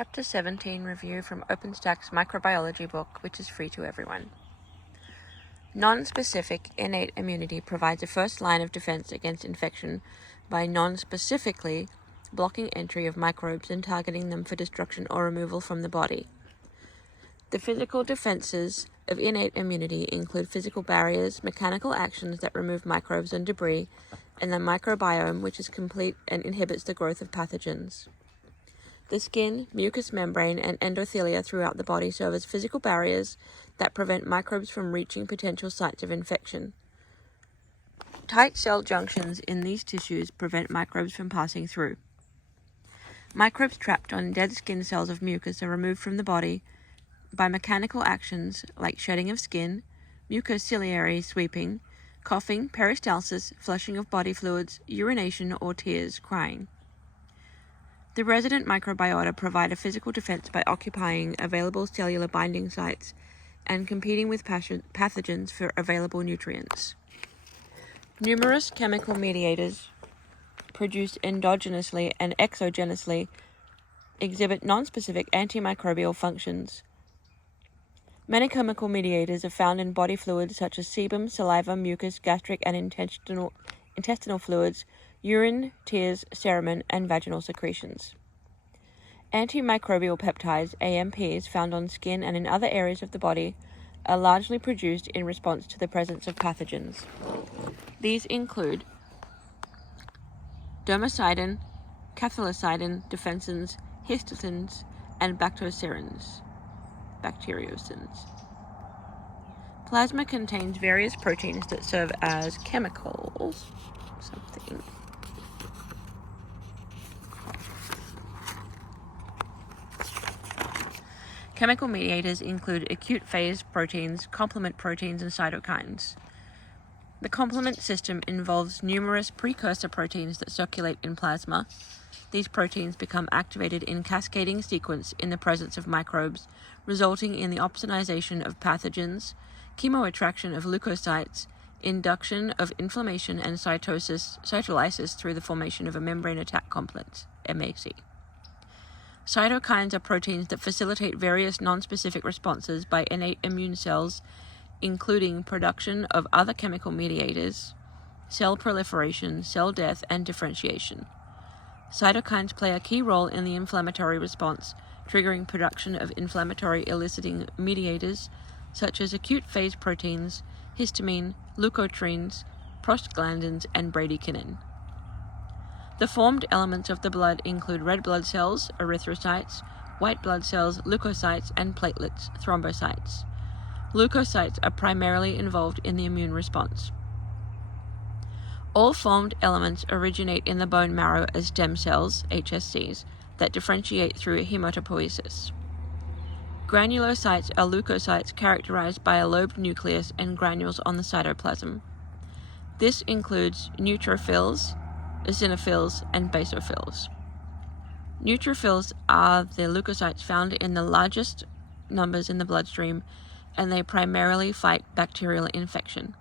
Chapter 17 review from OpenStax Microbiology book, which is free to everyone. Non-specific innate immunity provides a first line of defense against infection by non-specifically blocking entry of microbes and targeting them for destruction or removal from the body. The physical defenses of innate immunity include physical barriers, mechanical actions that remove microbes and debris, and the microbiome, which is complete and inhibits the growth of pathogens. The skin, mucous membrane, and endothelia throughout the body serve as physical barriers that prevent microbes from reaching potential sites of infection. Tight cell junctions in these tissues prevent microbes from passing through. Microbes trapped on dead skin cells of mucus are removed from the body by mechanical actions like shedding of skin, mucociliary sweeping, coughing, peristalsis, flushing of body fluids, urination, or tears, crying. The resident microbiota provide a physical defense by occupying available cellular binding sites and competing with pathogens for available nutrients. Numerous chemical mediators produced endogenously and exogenously exhibit nonspecific antimicrobial functions. Many chemical mediators are found in body fluids such as sebum, saliva, mucus, gastric and intestinal fluids, urine, tears, serum, and vaginal secretions. Antimicrobial peptides, AMPs, found on skin and in other areas of the body are largely produced in response to the presence of pathogens. These include dermacidin, cathelicidin, defensins, histidins, and bacteriocins. Plasma contains various proteins that serve as chemicals. Chemical mediators include acute phase proteins, complement proteins, and cytokines. The complement system involves numerous precursor proteins that circulate in plasma. These proteins become activated in cascading sequence in the presence of microbes, resulting in the opsonization of pathogens, chemoattraction of leukocytes, induction of inflammation, and cytolysis through the formation of a membrane attack complex, MAC. Cytokines are proteins that facilitate various nonspecific responses by innate immune cells, including production of other chemical mediators, cell proliferation, cell death, and differentiation. Cytokines play a key role in the inflammatory response, triggering production of inflammatory eliciting mediators such as acute phase proteins, histamine, leukotrienes, prostaglandins, and bradykinin. The formed elements of the blood include red blood cells, erythrocytes, white blood cells, leukocytes, and platelets, thrombocytes. Leukocytes are primarily involved in the immune response. All formed elements originate in the bone marrow as stem cells, HSCs, that differentiate through hematopoiesis. Granulocytes are leukocytes characterized by a lobed nucleus and granules on the cytoplasm. This includes neutrophils, eosinophils, and basophils. Neutrophils are the leukocytes found in the largest numbers in the bloodstream, and they primarily fight bacterial infection.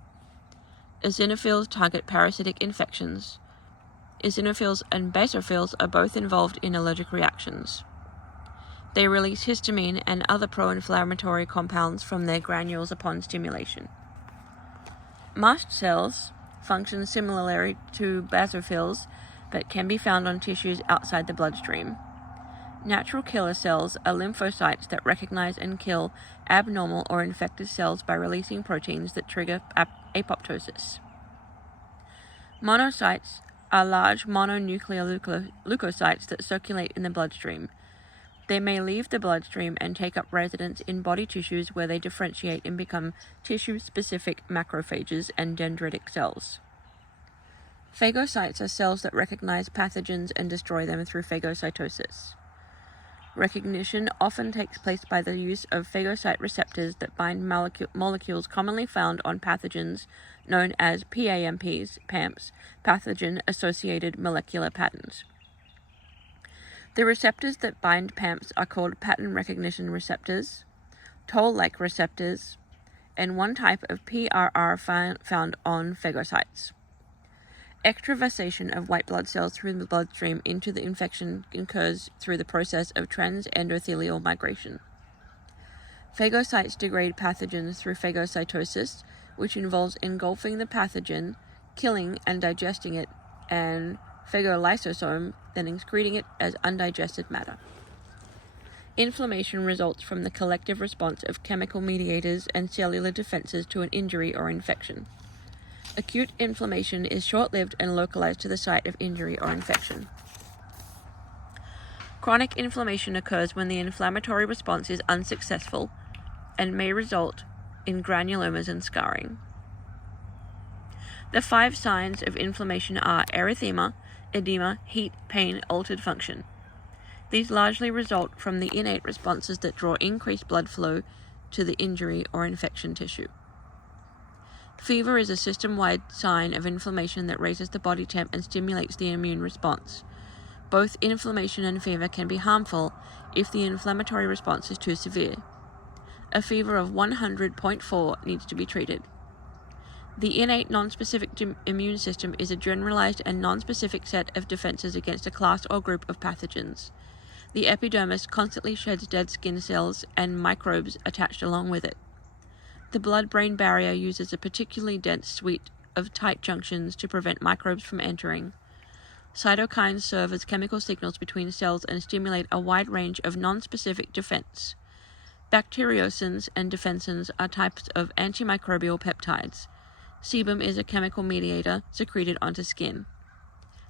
Eosinophils target parasitic infections. Eosinophils and basophils are both involved in allergic reactions. They release histamine and other pro-inflammatory compounds from their granules upon stimulation. Mast cells function similarly to basophils, but can be found on tissues outside the bloodstream. Natural killer cells are lymphocytes that recognize and kill abnormal or infected cells by releasing proteins that trigger apoptosis. Monocytes are large mononuclear leukocytes that circulate in the bloodstream. They may leave the bloodstream and take up residence in body tissues where they differentiate and become tissue-specific macrophages and dendritic cells. Phagocytes are cells that recognize pathogens and destroy them through phagocytosis. Recognition often takes place by the use of phagocyte receptors that bind molecules commonly found on pathogens known as PAMPs, pathogen-associated molecular patterns. The receptors that bind PAMPs are called pattern recognition receptors, toll-like receptors, and one type of PRR found on phagocytes. Extravasation of white blood cells through the bloodstream into the infection occurs through the process of transendothelial migration. Phagocytes degrade pathogens through phagocytosis, which involves engulfing the pathogen, killing and digesting it, and phagolysosome, then excreting it as undigested matter. Inflammation results from the collective response of chemical mediators and cellular defenses to an injury or infection. Acute inflammation is short-lived and localized to the site of injury or infection. Chronic inflammation occurs when the inflammatory response is unsuccessful and may result in granulomas and scarring. The 5 signs of inflammation are erythema, edema, heat, pain, altered function. These largely result from the innate responses that draw increased blood flow to the injury or infection tissue. Fever is a system-wide sign of inflammation that raises the body temp and stimulates the immune response. Both inflammation and fever can be harmful if the inflammatory response is too severe. A fever of 100.4 needs to be treated. The innate nonspecific immune system is a generalized and nonspecific set of defenses against a class or group of pathogens. The epidermis constantly sheds dead skin cells and microbes attached along with it. The blood-brain barrier uses a particularly dense suite of tight junctions to prevent microbes from entering. Cytokines serve as chemical signals between cells and stimulate a wide range of nonspecific defense. Bacteriocins and defensins are types of antimicrobial peptides. Sebum is a chemical mediator secreted onto skin.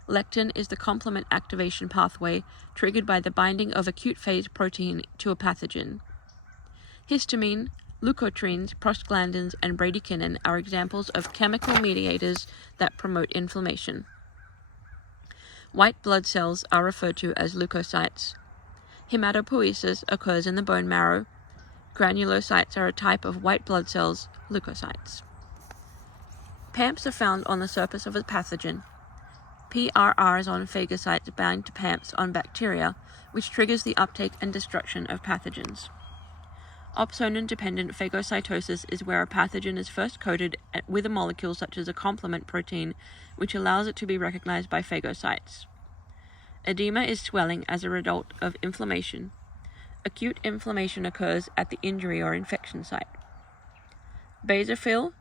Lectin is the complement activation pathway triggered by the binding of acute phase protein to a pathogen. Histamine, leukotrienes, prostaglandins, and bradykinin are examples of chemical mediators that promote inflammation. White blood cells are referred to as leukocytes. Hematopoiesis occurs in the bone marrow. Granulocytes are a type of white blood cells, leukocytes. PAMPs are found on the surface of a pathogen. PRRs on phagocytes bind to PAMPs on bacteria, which triggers the uptake and destruction of pathogens. Opsonin-dependent phagocytosis is where a pathogen is first coated with a molecule such as a complement protein, which allows it to be recognized by phagocytes. Edema is swelling as a result of inflammation. Acute inflammation occurs at the injury or infection site. Basophil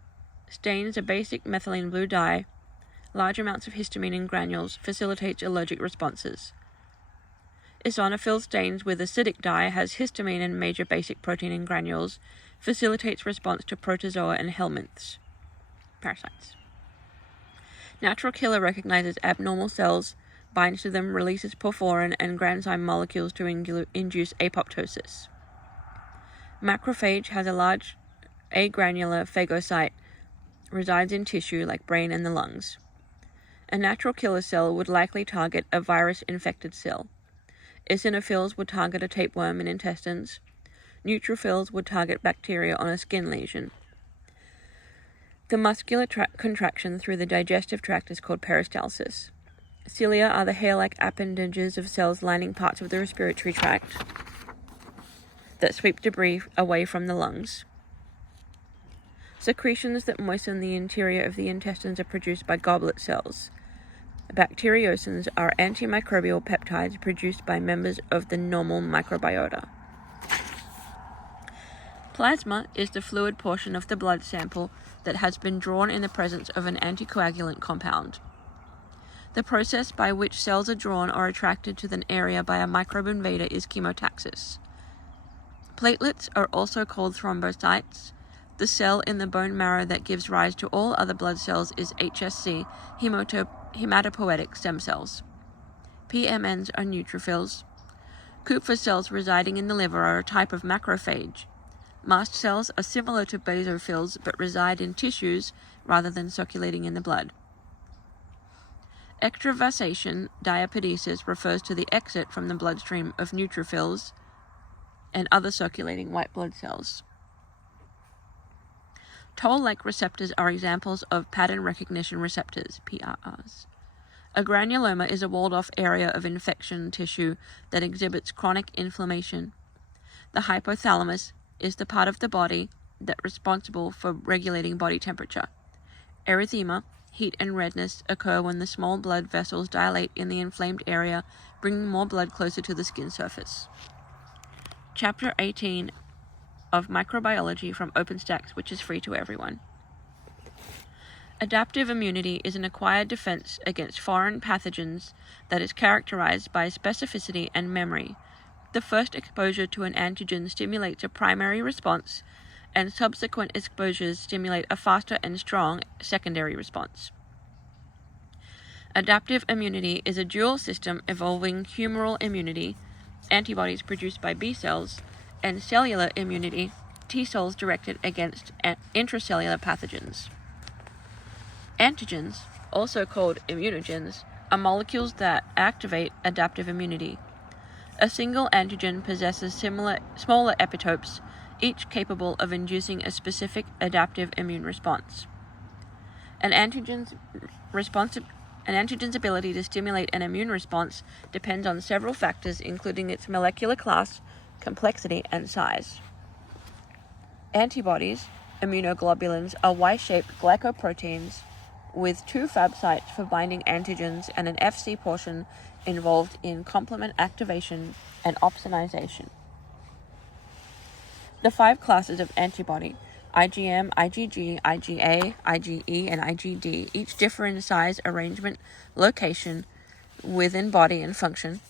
stains a basic methylene blue dye. Large amounts of histamine in granules facilitates allergic responses. Eosinophil stains with acidic dye has histamine and major basic protein in granules, facilitates response to protozoa and helminths, parasites. Natural killer recognizes abnormal cells, binds to them, releases porphyrin and granzyme molecules to induce apoptosis. Macrophage has a large agranular phagocyte, resides in tissue like brain and the lungs. A natural killer cell would likely target a virus-infected cell. Eosinophils would target a tapeworm in intestines. Neutrophils would target bacteria on a skin lesion. The muscular contraction through the digestive tract is called peristalsis. Cilia are the hair-like appendages of cells lining parts of the respiratory tract that sweep debris away from the lungs. Secretions that moisten the interior of the intestines are produced by goblet cells. Bacteriocins are antimicrobial peptides produced by members of the normal microbiota. Plasma is the fluid portion of the blood sample that has been drawn in the presence of an anticoagulant compound. The process by which cells are drawn or attracted to an area by a microbe invader is chemotaxis. Platelets are also called thrombocytes. The cell in the bone marrow that gives rise to all other blood cells is HSC, hematopoietic stem cells. PMNs are neutrophils. Kupffer cells residing in the liver are a type of macrophage. Mast cells are similar to basophils but reside in tissues rather than circulating in the blood. Extravasation diapedesis refers to the exit from the bloodstream of neutrophils and other circulating white blood cells. Toll-like receptors are examples of pattern recognition receptors, PRRs. A granuloma is a walled-off area of infection tissue that exhibits chronic inflammation. The hypothalamus is the part of the body that's responsible for regulating body temperature. Erythema, heat, and redness occur when the small blood vessels dilate in the inflamed area, bringing more blood closer to the skin surface. Chapter 18 of Microbiology from OpenStax, which is free to everyone. Adaptive immunity is an acquired defense against foreign pathogens that is characterized by specificity and memory. The first exposure to an antigen stimulates a primary response, and subsequent exposures stimulate a faster and strong secondary response. Adaptive immunity is a dual system involving humoral immunity, antibodies produced by B cells, and cellular immunity, T cells directed against intracellular pathogens. Antigens, also called immunogens, are molecules that activate adaptive immunity. A single antigen possesses smaller epitopes, each capable of inducing a specific adaptive immune response. An antigen's ability to stimulate an immune response depends on several factors, including its molecular class, complexity, and size. Antibodies, immunoglobulins, are Y-shaped glycoproteins with 2 Fab sites for binding antigens and an Fc portion involved in complement activation and opsonization. The 5 classes of antibody, IgM, IgG, IgA, IgE, and IgD, each differ in size, arrangement, location, within body, and function.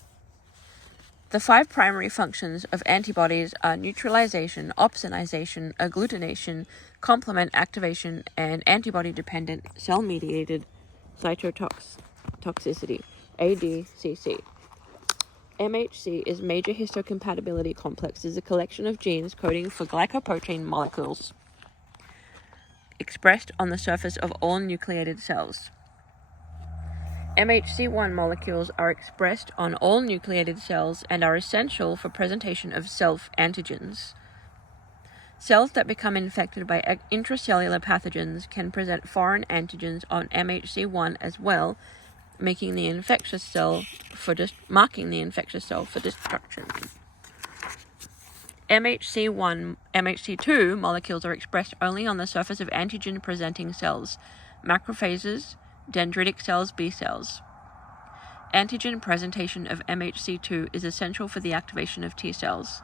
The 5 primary functions of antibodies are neutralization, opsonization, agglutination, complement activation, and antibody-dependent cell-mediated cytotoxicity, ADCC. MHC is major histocompatibility complex, is a collection of genes coding for glycoprotein molecules expressed on the surface of all nucleated cells. MHC1 molecules are expressed on all nucleated cells and are essential for presentation of self-antigens. Cells that become infected by intracellular pathogens can present foreign antigens on MHC1 as well, marking the infectious cell for destruction. MHC2 molecules are expressed only on the surface of antigen-presenting cells, macrophages, dendritic cells, B cells. Antigen presentation of MHC2 is essential for the activation of T cells.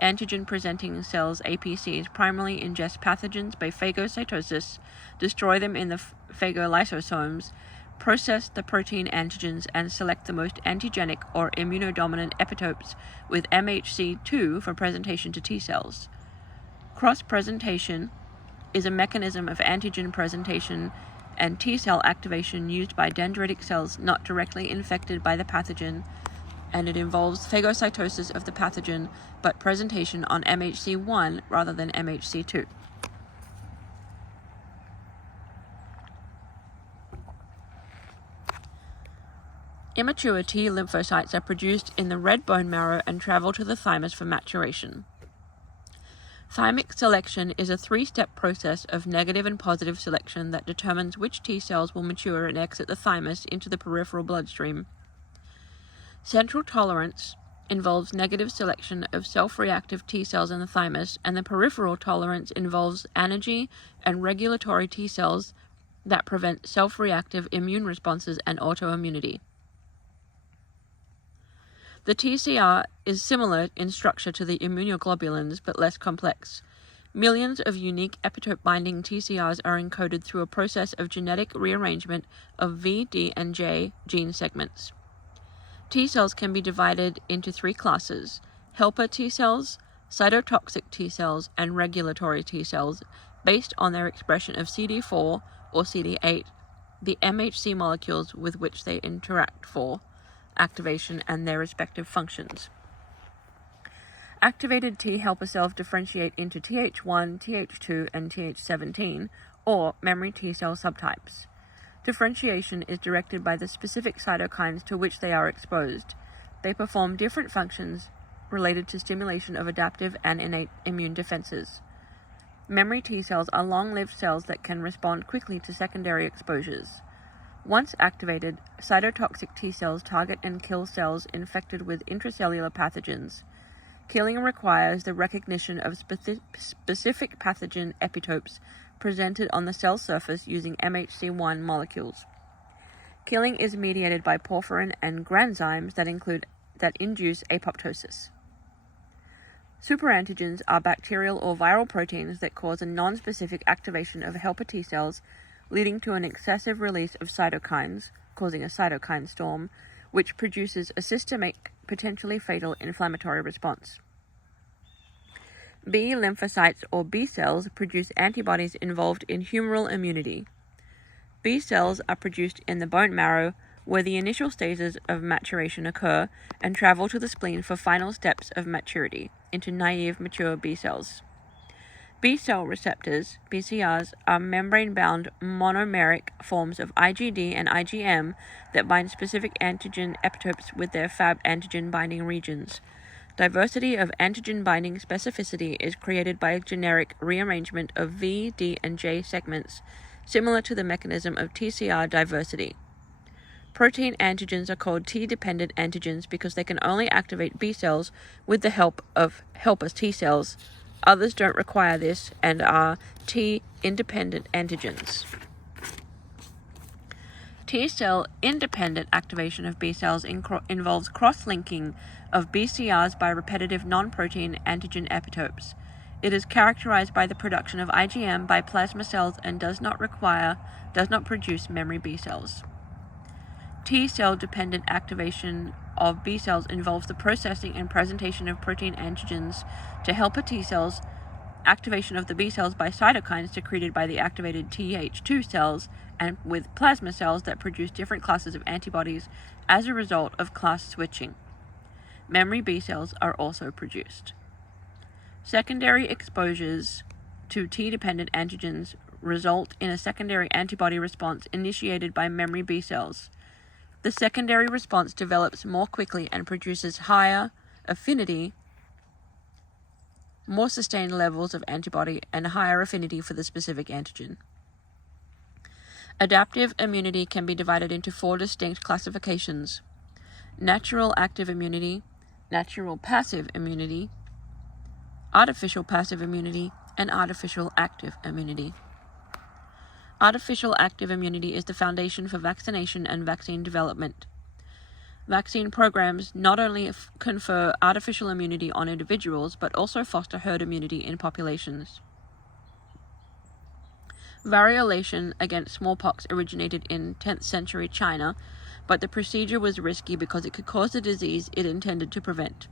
Antigen-presenting cells, APCs, primarily ingest pathogens by phagocytosis, destroy them in the phagolysosomes, process the protein antigens, and select the most antigenic or immunodominant epitopes with MHC2 for presentation to T cells. Cross-presentation is a mechanism of antigen presentation and T cell activation used by dendritic cells not directly infected by the pathogen, and it involves phagocytosis of the pathogen but presentation on MHC1 rather than MHC2. Immature T lymphocytes are produced in the red bone marrow and travel to the thymus for maturation. Thymic selection is a 3-step process of negative and positive selection that determines which T cells will mature and exit the thymus into the peripheral bloodstream. Central tolerance involves negative selection of self-reactive T cells in the thymus, and the peripheral tolerance involves anergy and regulatory T cells that prevent self-reactive immune responses and autoimmunity. The TCR is similar in structure to the immunoglobulins but less complex. Millions of unique epitope-binding TCRs are encoded through a process of genetic rearrangement of V, D, and J gene segments. T cells can be divided into 3 classes: helper T cells, cytotoxic T cells, and regulatory T cells, based on their expression of CD4 or CD8, the MHC molecules with which they interact for activation and their respective functions. Activated T helper cells differentiate into Th1, Th2, and Th17, or memory T cell subtypes. Differentiation is directed by the specific cytokines to which they are exposed. They perform different functions related to stimulation of adaptive and innate immune defenses. Memory T cells are long-lived cells that can respond quickly to secondary exposures. Once activated, cytotoxic T cells target and kill cells infected with intracellular pathogens. Killing requires the recognition of specific pathogen epitopes presented on the cell surface using MHC1 molecules. Killing is mediated by porphyrin and granzymes that induce apoptosis. Superantigens are bacterial or viral proteins that cause a non-specific activation of helper T cells, leading to an excessive release of cytokines, causing a cytokine storm, which produces a systemic, potentially fatal inflammatory response. B lymphocytes or B cells produce antibodies involved in humoral immunity. B cells are produced in the bone marrow, where the initial stages of maturation occur, and travel to the spleen for final steps of maturity into naive mature B cells. B cell receptors, BCRs, are membrane-bound monomeric forms of IgD and IgM that bind specific antigen epitopes with their Fab antigen binding regions. Diversity of antigen binding specificity is created by a generic rearrangement of V, D, and J segments, similar to the mechanism of TCR diversity. Protein antigens are called T-dependent antigens because they can only activate B cells with the help of helper T cells. Others don't require this and are T-independent antigens. T-cell independent activation of B cells involves cross-linking of BCRs by repetitive non-protein antigen epitopes. It is characterized by the production of IgM by plasma cells and does not produce memory B cells. T-cell dependent activation of B cells involves the processing and presentation of protein antigens to helper T cells, activation of the B cells by cytokines secreted by the activated Th2 cells, and with plasma cells that produce different classes of antibodies as a result of class switching. Memory B cells are also produced. Secondary exposures to T-dependent antigens result in a secondary antibody response initiated by memory B cells. The secondary response develops more quickly and produces higher affinity, more sustained levels of antibody, and higher affinity for the specific antigen. Adaptive immunity can be divided into 4 distinct classifications: natural active immunity, natural passive immunity, artificial passive immunity, and artificial active immunity. Artificial active immunity is the foundation for vaccination and vaccine development. Vaccine programs not only confer artificial immunity on individuals, but also foster herd immunity in populations. Variolation against smallpox originated in 10th century China, but the procedure was risky because it could cause the disease it intended to prevent.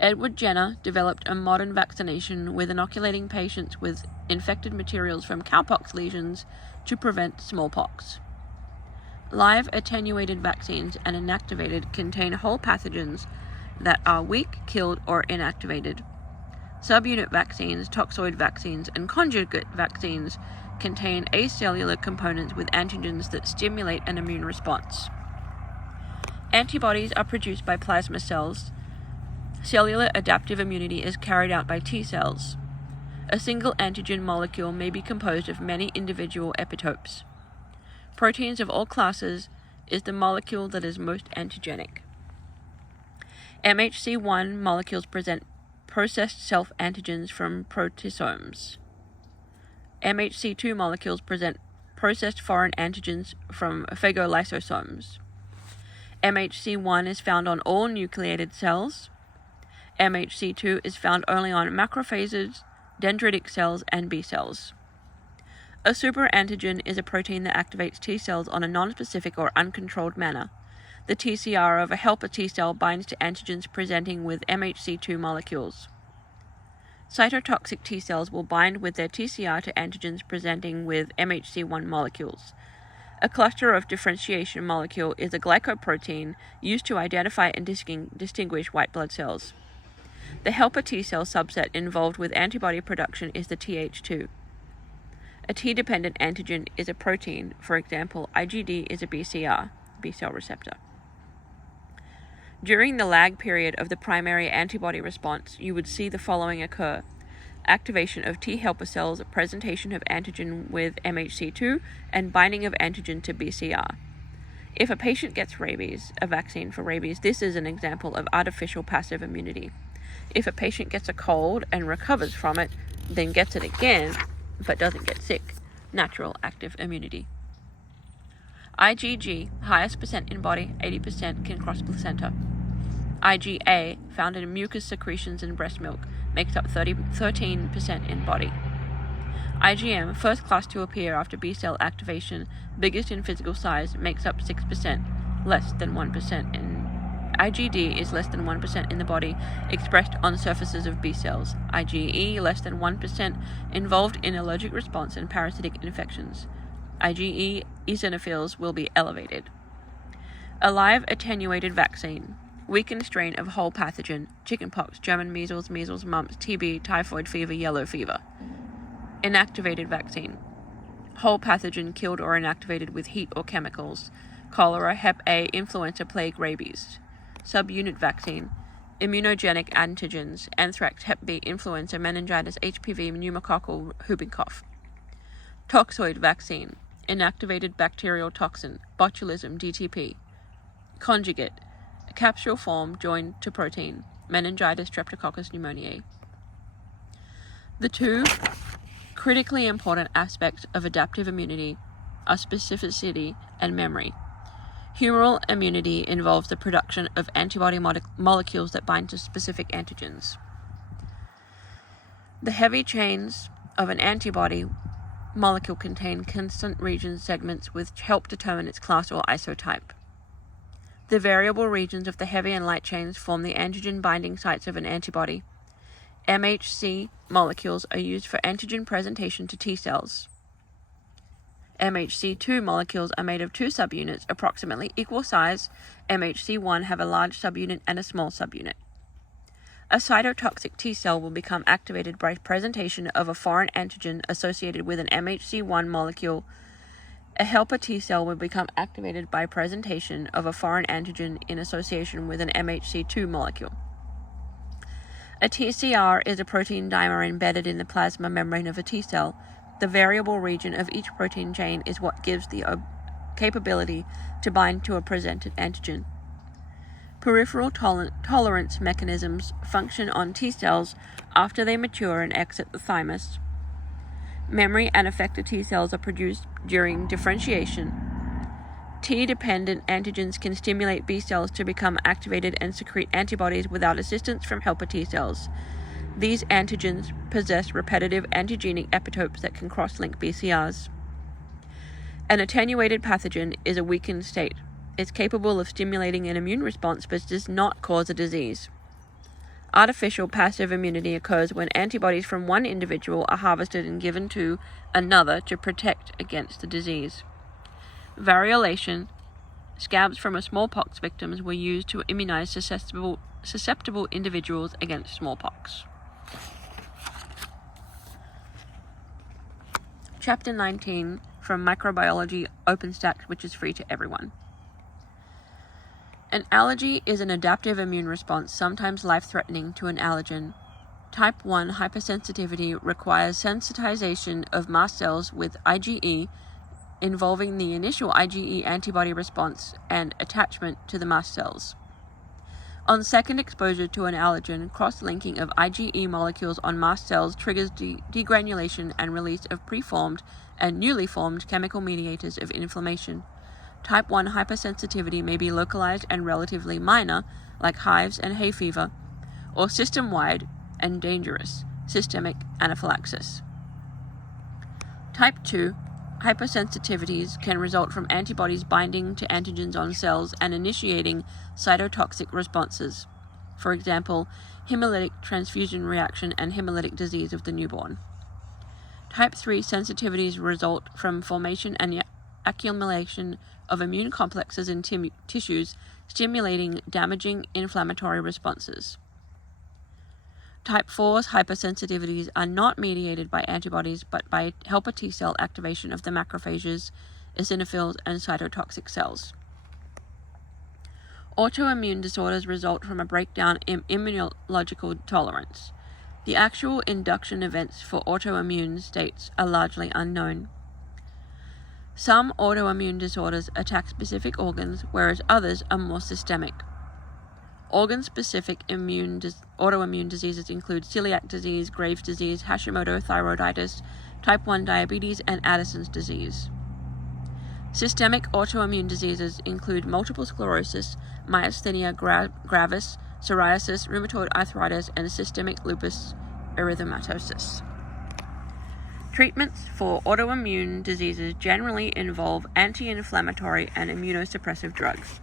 Edward Jenner developed a modern vaccination with inoculating patients with infected materials from cowpox lesions to prevent smallpox. Live attenuated vaccines and inactivated contain whole pathogens that are weak, killed, or inactivated. Subunit vaccines, toxoid vaccines, and conjugate vaccines contain acellular components with antigens that stimulate an immune response. Antibodies are produced by plasma cells. Cellular adaptive immunity is carried out by T cells. A single antigen molecule may be composed of many individual epitopes. Proteins of all classes is the molecule that is most antigenic. MHC1 molecules present processed self-antigens from proteasomes. MHC2 molecules present processed foreign antigens from phagolysosomes. MHC1 is found on all nucleated cells. MHC2 is found only on macrophages, dendritic cells, and B cells. A superantigen is a protein that activates T cells on a nonspecific or uncontrolled manner. The TCR of a helper T cell binds to antigens presenting with MHC2 molecules. Cytotoxic T cells will bind with their TCR to antigens presenting with MHC1 molecules. A cluster of differentiation molecule is a glycoprotein used to identify and distinguish white blood cells. The helper T cell subset involved with antibody production is the Th2. A T-dependent antigen is a protein. For example, IgD is a BCR, B cell receptor. During the lag period of the primary antibody response, you would see the following occur: activation of T helper cells, presentation of antigen with MHC2, and binding of antigen to BCR. If a patient gets rabies, a vaccine for rabies, this is an example of artificial passive immunity. If a patient gets a cold and recovers from it, then gets it again, but doesn't get sick. Natural active immunity. IgG, highest percent in body, 80% can cross placenta. IgA, found in mucus secretions in breast milk, makes up 13% in body. IgM, first class to appear after B-cell activation, biggest in physical size, makes up 6%, less than 1% in IgD is less than 1% in the body, expressed on surfaces of B cells. IgE, less than 1%, involved in allergic response and parasitic infections. IgE eosinophils will be elevated. A live attenuated vaccine. Weakened strain of whole pathogen, chickenpox, German measles, measles, mumps, TB, typhoid fever, yellow fever. Inactivated vaccine. Whole pathogen killed or inactivated with heat or chemicals. Cholera, Hep A, influenza, plague, rabies. Subunit vaccine. Immunogenic antigens, anthrax, Hep B, influenza, meningitis, HPV, pneumococcal, whooping cough. Toxoid vaccine. Inactivated bacterial toxin, botulism, DTP. Conjugate. A capsule form joined to protein, meningitis, streptococcus pneumoniae. The two critically important aspects of adaptive immunity are specificity and memory. Humoral immunity involves the production of antibody molecules that bind to specific antigens. The heavy chains of an antibody molecule contain constant region segments which help determine its class or isotype. The variable regions of the heavy and light chains form the antigen binding sites of an antibody. MHC molecules are used for antigen presentation to T cells. MHC2 molecules are made of two subunits approximately equal size. MHC1 have a large subunit and a small subunit. A cytotoxic T cell will become activated by presentation of a foreign antigen associated with an MHC1 molecule. A helper T cell will become activated by presentation of a foreign antigen in association with an MHC2 molecule. A TCR is a protein dimer embedded in the plasma membrane of a T cell. The variable region of each protein chain is what gives the capability to bind to a presented antigen. Peripheral tolerance mechanisms function on T cells after they mature and exit the thymus. Memory and effector T cells are produced during differentiation. T-dependent antigens can stimulate B cells to become activated and secrete antibodies without assistance from helper T cells. These antigens possess repetitive antigenic epitopes that can cross-link BCRs. An attenuated pathogen is a weakened state. It's capable of stimulating an immune response but does not cause a disease. Artificial passive immunity occurs when antibodies from one individual are harvested and given to another to protect against the disease. Variolation. Scabs from a smallpox victims were used to immunize susceptible individuals against smallpox. Chapter 19 from Microbiology, OpenStax, which is free to everyone. An allergy is an adaptive immune response, sometimes life-threatening, to an allergen. Type 1 hypersensitivity requires sensitization of mast cells with IgE, involving the initial IgE antibody response and attachment to the mast cells. On second exposure to an allergen, cross-linking of IgE molecules on mast cells triggers degranulation and release of preformed and newly formed chemical mediators of inflammation. Type 1 hypersensitivity may be localized and relatively minor, like hives and hay fever, or system-wide and dangerous, systemic anaphylaxis. Type 2 hypersensitivities can result from antibodies binding to antigens on cells and initiating cytotoxic responses. For example, hemolytic transfusion reaction and hemolytic disease of the newborn. Type 3 sensitivities result from formation and accumulation of immune complexes in tissues, stimulating damaging inflammatory responses. Type 4's hypersensitivities are not mediated by antibodies but by helper T cell activation of the macrophages, eosinophils, and cytotoxic cells. Autoimmune disorders result from a breakdown in immunological tolerance. The actual induction events for autoimmune states are largely unknown. Some autoimmune disorders attack specific organs, whereas others are more systemic. Organ-specific autoimmune diseases include celiac disease, Graves' disease, Hashimoto thyroiditis, type 1 diabetes, and Addison's disease. Systemic autoimmune diseases include multiple sclerosis, myasthenia gravis, psoriasis, rheumatoid arthritis, and systemic lupus erythematosus. Treatments for autoimmune diseases generally involve anti-inflammatory and immunosuppressive drugs.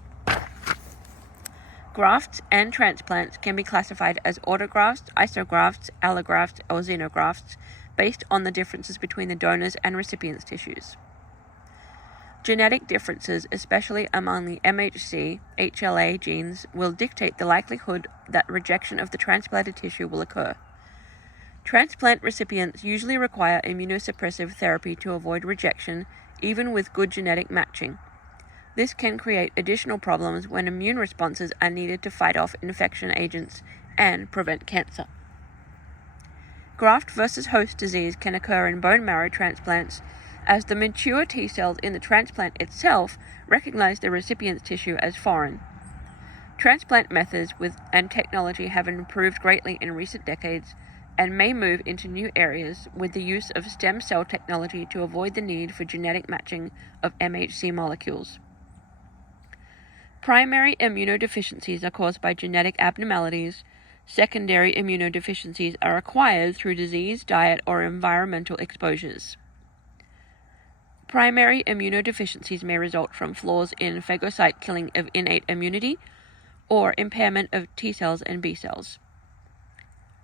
Grafts and transplants can be classified as autografts, isografts, allografts, or xenografts based on the differences between the donor's and recipient's tissues. Genetic differences, especially among the MHC, HLA genes, will dictate the likelihood that rejection of the transplanted tissue will occur. Transplant recipients usually require immunosuppressive therapy to avoid rejection, even with good genetic matching. This can create additional problems when immune responses are needed to fight off infection agents and prevent cancer. Graft versus host disease can occur in bone marrow transplants, as the mature T cells in the transplant itself recognize the recipient's tissue as foreign. Transplant methods and technology have improved greatly in recent decades and may move into new areas with the use of stem cell technology to avoid the need for genetic matching of MHC molecules. Primary immunodeficiencies are caused by genetic abnormalities. Secondary immunodeficiencies are acquired through disease, diet, or environmental exposures. Primary immunodeficiencies may result from flaws in phagocyte killing of innate immunity or impairment of T cells and B cells.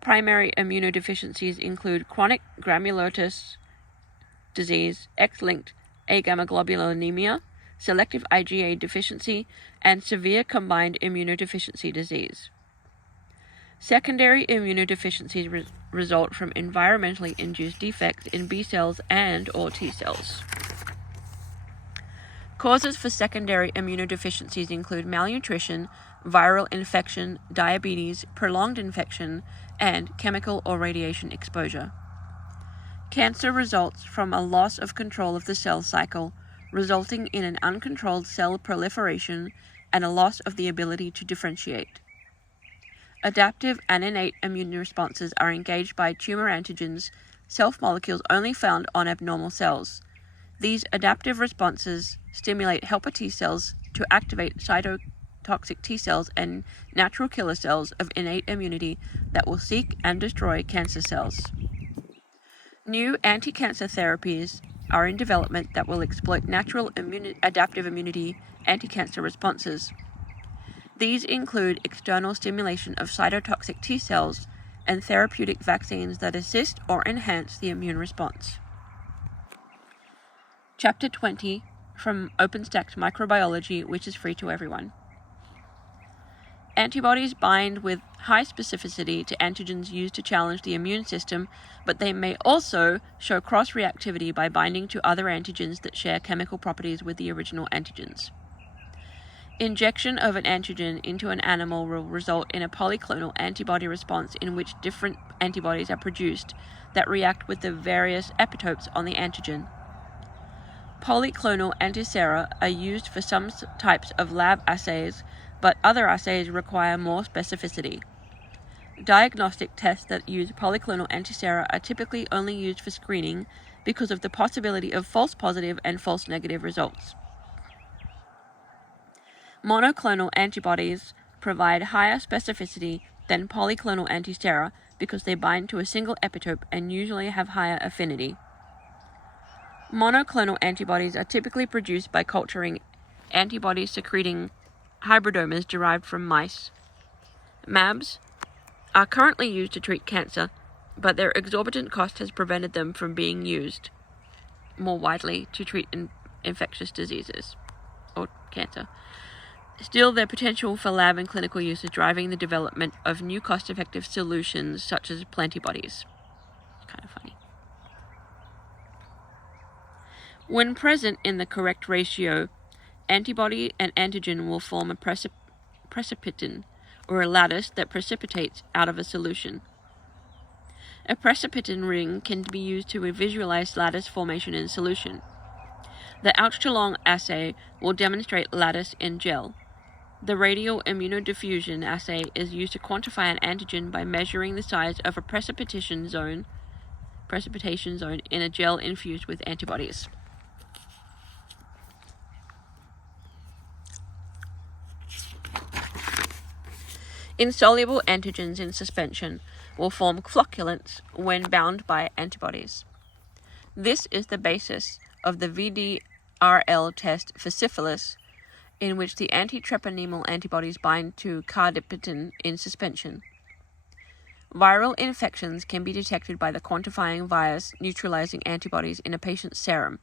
Primary immunodeficiencies include chronic granulomatous disease, X-linked agammaglobulinemia, selective IgA deficiency, and severe combined immunodeficiency disease. Secondary immunodeficiencies result from environmentally induced defects in B cells and/or T cells. Causes for secondary immunodeficiencies include malnutrition, viral infection, diabetes, prolonged infection, and chemical or radiation exposure. Cancer results from a loss of control of the cell cycle, resulting in an uncontrolled cell proliferation and a loss of the ability to differentiate. Adaptive and innate immune responses are engaged by tumor antigens, self-molecules only found on abnormal cells. These adaptive responses stimulate helper T cells to activate cytotoxic T cells and natural killer cells of innate immunity that will seek and destroy cancer cells. New anti-cancer therapies are in development that will exploit natural adaptive immunity anti-cancer responses. These include external stimulation of cytotoxic T cells and therapeutic vaccines that assist or enhance the immune response. Chapter 20 from OpenStax Microbiology, which is free to everyone. Antibodies bind with high specificity to antigens used to challenge the immune system, but they may also show cross-reactivity by binding to other antigens that share chemical properties with the original antigens. Injection of an antigen into an animal will result in a polyclonal antibody response in which different antibodies are produced that react with the various epitopes on the antigen. Polyclonal antisera are used for some types of lab assays, but other assays require more specificity. Diagnostic tests that use polyclonal antisera are typically only used for screening because of the possibility of false positive and false negative results. Monoclonal antibodies provide higher specificity than polyclonal antisera because they bind to a single epitope and usually have higher affinity. Monoclonal antibodies are typically produced by culturing antibody-secreting hybridomas derived from mice. MABs are currently used to treat cancer, but their exorbitant cost has prevented them from being used more widely to treat infectious diseases or cancer. Still, their potential for lab and clinical use is driving the development of new cost-effective solutions such as plantibodies. Kind of funny. When present in the correct ratio, antibody and antigen will form a precipitin, or a lattice that precipitates out of a solution. A precipitin ring can be used to visualize lattice formation in solution. The Ouch-to-Long assay will demonstrate lattice in gel. The radial immunodiffusion assay is used to quantify an antigen by measuring the size of a precipitation zone in a gel infused with antibodies. Insoluble antigens in suspension will form flocculants when bound by antibodies. This is the basis of the VDRL test for syphilis, in which the anti-treponemal antibodies bind to cardipetin in suspension. Viral infections can be detected by the quantifying virus neutralizing antibodies in a patient's serum.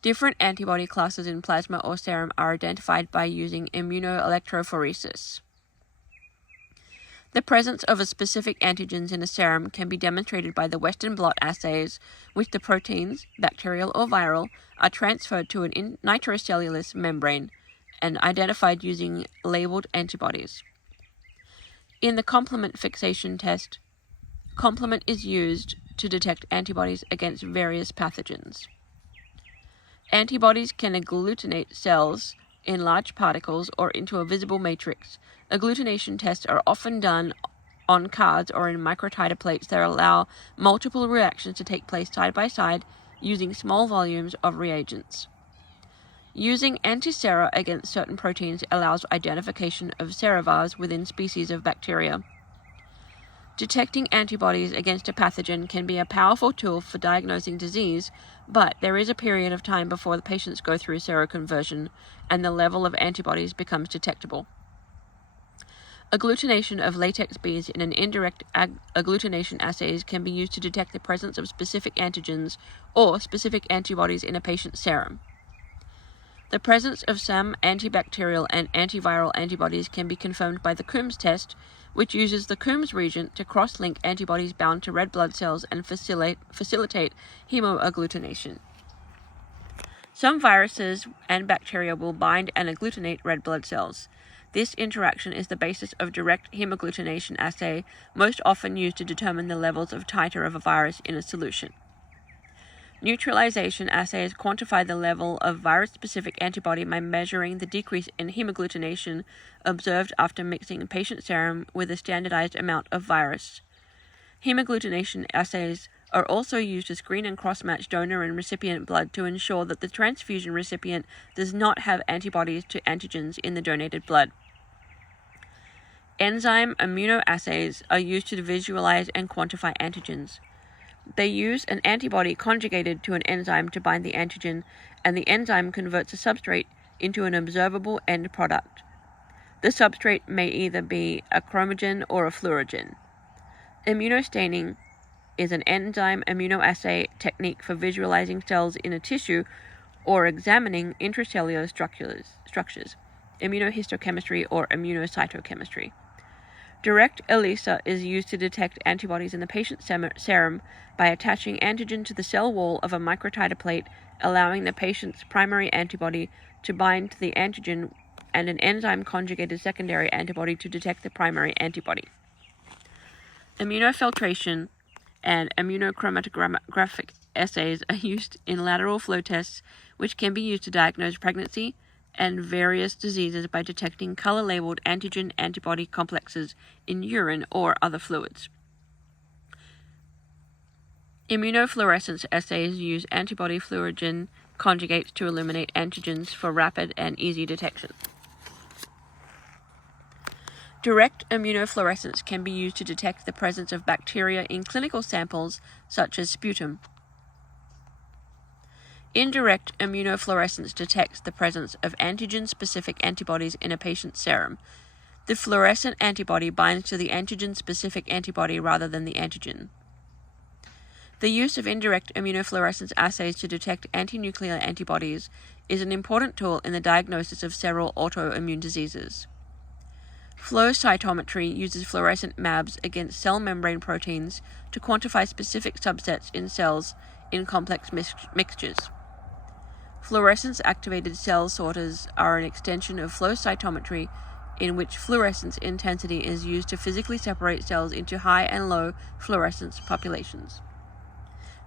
Different antibody classes in plasma or serum are identified by using immunoelectrophoresis. The presence of a specific antigens in a serum can be demonstrated by the Western blot assays, which the proteins, bacterial or viral, are transferred to an nitrocellulose membrane and identified using labeled antibodies. In the complement fixation test, complement is used to detect antibodies against various pathogens. Antibodies can agglutinate cells in large particles or into a visible matrix. Agglutination tests are often done on cards or in microtiter plates that allow multiple reactions to take place side by side using small volumes of reagents. Using antisera against certain proteins allows identification of serovars within species of bacteria. Detecting antibodies against a pathogen can be a powerful tool for diagnosing disease, but there is a period of time before the patients go through seroconversion and the level of antibodies becomes detectable. Agglutination of latex beads in an indirect agglutination assays can be used to detect the presence of specific antigens or specific antibodies in a patient's serum. The presence of some antibacterial and antiviral antibodies can be confirmed by the Coombs test, which uses the Coombs reagent to cross-link antibodies bound to red blood cells and facilitate hemoagglutination. Some viruses and bacteria will bind and agglutinate red blood cells. This interaction is the basis of direct hemagglutination assay, most often used to determine the levels of titer of a virus in a solution. Neutralization assays quantify the level of virus-specific antibody by measuring the decrease in hemagglutination observed after mixing a patient serum with a standardized amount of virus. Hemagglutination assays are also used to screen and cross-match donor and recipient blood to ensure that the transfusion recipient does not have antibodies to antigens in the donated blood. Enzyme immunoassays are used to visualize and quantify antigens. They use an antibody conjugated to an enzyme to bind the antigen, and the enzyme converts a substrate into an observable end product. The substrate may either be a chromogen or a fluorogen. Immunostaining is an enzyme immunoassay technique for visualizing cells in a tissue or examining intracellular structures, immunohistochemistry or immunocytochemistry. Direct ELISA is used to detect antibodies in the patient's serum by attaching antigen to the cell wall of a microtiter plate, allowing the patient's primary antibody to bind to the antigen and an enzyme-conjugated secondary antibody to detect the primary antibody. Immunofiltration and immunochromatographic assays are used in lateral flow tests, which can be used to diagnose pregnancy and various diseases by detecting color-labeled antigen-antibody complexes in urine or other fluids. Immunofluorescence assays use antibody fluorogen conjugates to illuminate antigens for rapid and easy detection. Direct immunofluorescence can be used to detect the presence of bacteria in clinical samples such as sputum. Indirect immunofluorescence detects the presence of antigen-specific antibodies in a patient's serum. The fluorescent antibody binds to the antigen-specific antibody rather than the antigen. The use of indirect immunofluorescence assays to detect antinuclear antibodies is an important tool in the diagnosis of several autoimmune diseases. Flow cytometry uses fluorescent MABs against cell membrane proteins to quantify specific subsets in cells in complex mixtures. Fluorescence-activated cell sorters are an extension of flow cytometry in which fluorescence intensity is used to physically separate cells into high and low fluorescence populations.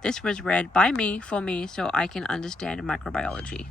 This was read by me, for me, so I can understand microbiology.